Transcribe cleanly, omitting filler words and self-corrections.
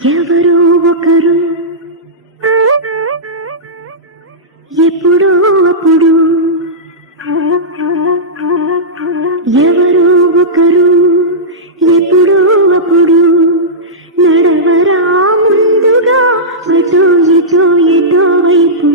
ఎవరో ఒకరు ఎప్పుడో అప్పుడు ఎవరో ఒకరు ఎప్పుడో అప్పుడు నడవరా ముందుగా అటో ఇటో ఎటో వైపు